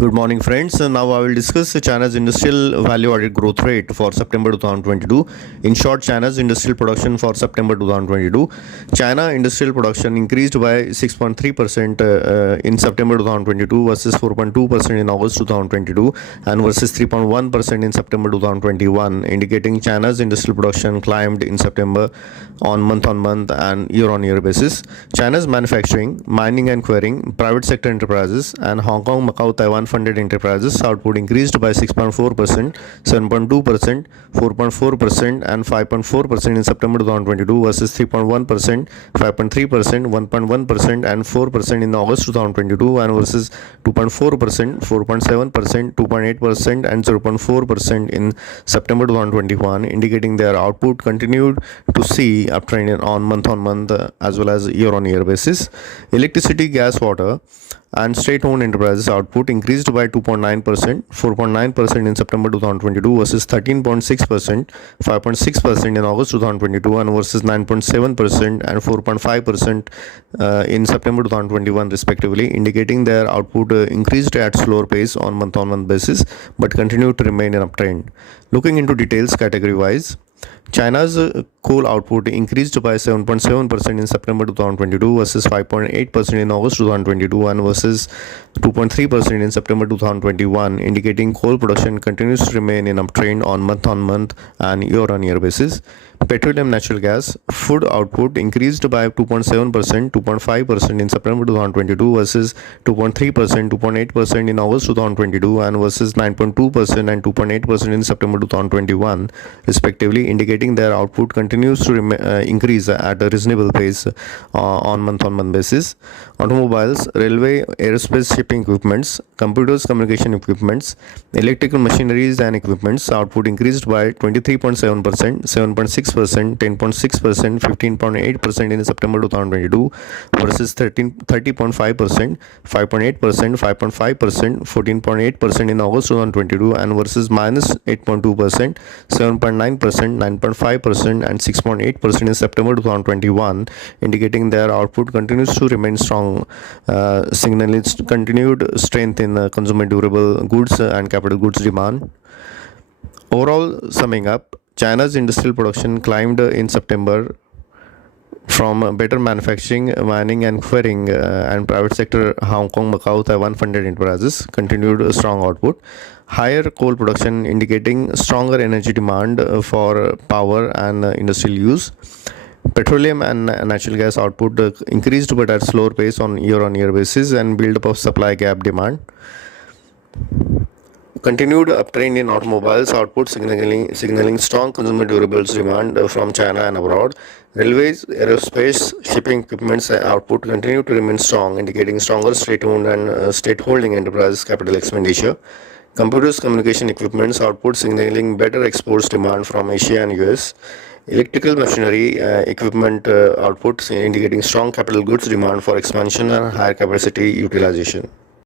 Good morning, friends. Now I will discuss China's industrial value-added growth rate for September 2022. In short, China's industrial production for September 2022. China industrial production increased by 6.3% in September 2022 versus 4.2% in August 2022 and versus 3.1% in September 2021, indicating China's industrial production climbed in September on month and year-on-year basis. China's manufacturing, mining and quarrying, private sector enterprises, and Hong Kong, Macau, Taiwan funded enterprises output increased by 6.4%, 7.2%, 4.4%, and 5.4% in September 2022 versus 3.1%, 5.3%, 1.1%, and 4% in August 2022 and versus 2.4%, 4.7%, 2.8%, and 0.4% in September 2021, indicating their output continued to see uptrend on month as well as year-on-year basis. Electricity, gas, water, and state-owned enterprises output increased by 2.9%, 4.9% in September 2022 versus 13.6%, 5.6% in August 2022 and versus 9.7% and 4.5% in September 2021 respectively, indicating their output increased at slower pace on month basis but continued to remain in uptrend. Looking into details category-wise, China's coal output increased by 7.7% in September 2022 versus 5.8% in August 2022 and versus 2.3% in September 2021, indicating coal production continues to remain in uptrend on month and year-on-year basis. Petroleum, natural gas, food output increased by 2.7%, 2.5% in September 2022 versus 2.3%, 2.8% in August 2022 and versus 9.2% and 2.8% in September 2021 respectively, indicating their output continues to increase at a reasonable pace on month basis. Automobiles, railway, aerospace, shipping equipments, computers, communication equipments, electrical machineries and equipments output increased by 23.7%, 7.6%, 10.6%, 15.8% in September 2022 versus 30.5%, 5.8%, 5.5%, 14.8% in August 2022 and versus minus 8.2%, 7.9%, 9.5% and 6.8% in September 2021, indicating their output continues to remain strong, signaling continued strength in consumer durable goods and capital goods demand. Overall, summing up, China's industrial production climbed in September from better manufacturing, mining and quarrying and private sector Hong Kong, Macau, Taiwan funded enterprises continued strong output. Higher coal production indicating stronger energy demand for power and industrial use. Petroleum and natural gas output increased but at slower pace on year-on-year basis and build up of supply gap demand. Continued uptrend in automobiles output signaling strong consumer durables demand from China and abroad. Railways, aerospace, shipping equipments output continue to remain strong, indicating stronger state-owned and state-holding enterprise capital expenditure. Computers, communication equipments output signaling better exports demand from Asia and US. Electrical machinery equipment output indicating strong capital goods demand for expansion and higher capacity utilization.